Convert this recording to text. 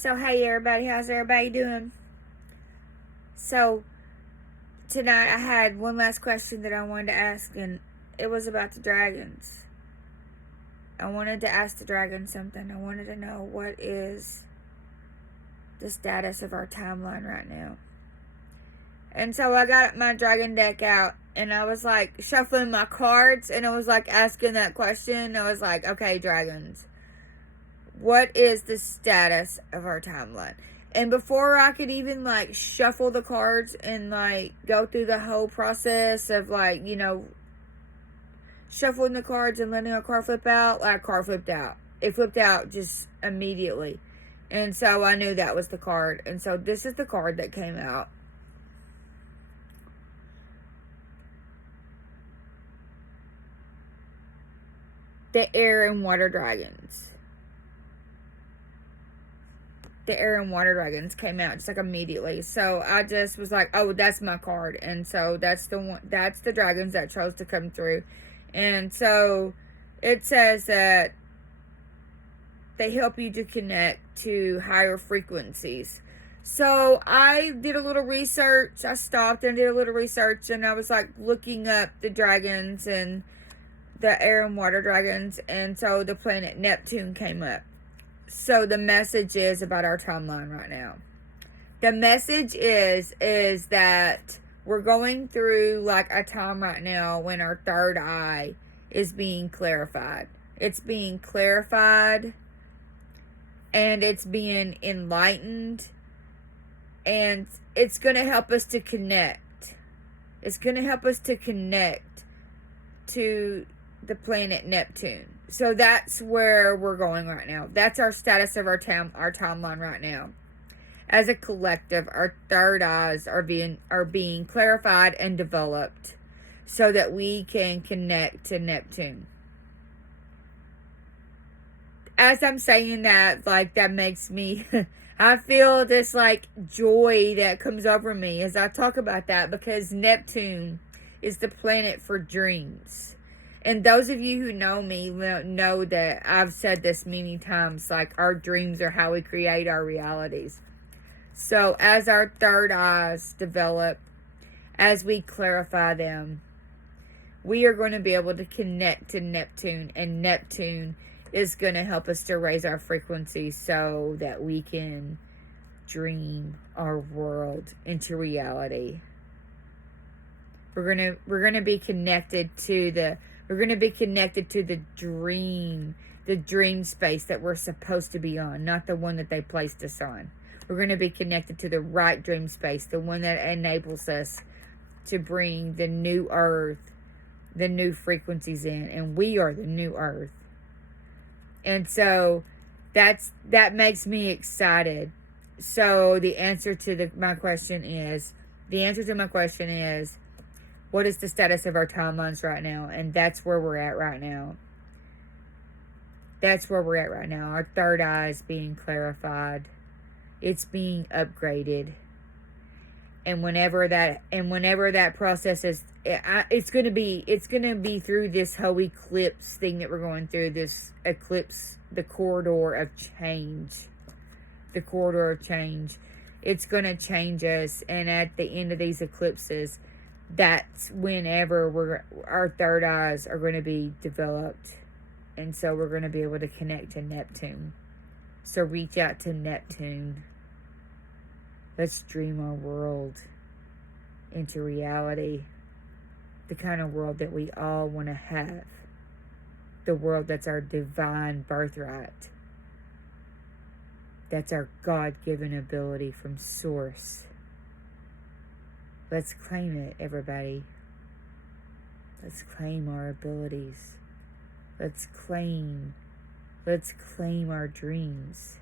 So, hey everybody, how's everybody doing? So, tonight I had one last question that I wanted to ask, and it was about the dragons. I wanted to ask the dragons something. I wanted to know what is the status of our timeline right now. And so I got my dragon deck out, and I was like shuffling my cards, and I was like asking that question. I was like, okay, dragons, what is the status of our timeline? And before I could even like shuffle the cards and like go through the whole process of like, shuffling the cards and letting a card flip out, like, card flipped out. It flipped out just immediately. And so I knew that was the card. And so this is the card that came out. The air and water dragons. The air and water dragons came out just like immediately. So I just was like, oh, that's my card. And so that's the one, that's the dragons that chose to come through. And so it says that they help you to connect to higher frequencies. So I did a little research. I stopped and did a little research, and I was like looking up the dragons and the air and water dragons. And so the planet Neptune came up. So the message is about our timeline right now. The message is that we're going through like a time right now when our third eye is being clarified. It's being clarified and it's being enlightened, and it's going to help us to connect. It's going to help us to connect to the planet Neptune. So that's where we're going right now. That's our status of our timeline right now. As a collective, our third eyes are being clarified and developed so that we can connect to Neptune. As I'm saying that, like, that makes me I feel this like joy that comes over me as I talk about that, because Neptune is the planet for dreams. And those of you who know me know that I've said this many times, like, our dreams are how we create our realities. So as our third eyes develop, as we clarify them, we are going to be able to connect to Neptune, and Neptune is going to help us to raise our frequency so that we can dream our world into reality. We're going to be connected to the dream space that we're supposed to be on, not the one that they placed us on. We're going to be connected to the right dream space, the one that enables us to bring the new earth, the new frequencies in, and we are the new earth. And so that makes me excited. So the answer to my question is, what is the status of our timelines right now? And that's where we're at right now. That's where we're at right now. Our third eye is being clarified. It's being upgraded. And whenever that process is, it's going to be through this whole eclipse thing that we're going through, this eclipse, the corridor of change. The corridor of change. It's going to change us. And at the end of these eclipses, that's whenever our third eyes are going to be developed. And so we're going to be able to connect to Neptune. So reach out to Neptune. Let's dream our world into reality. The kind of world that we all want to have. The world that's our divine birthright. That's our God-given ability from Source. Let's claim it, everybody. Let's claim our abilities. Let's claim our dreams.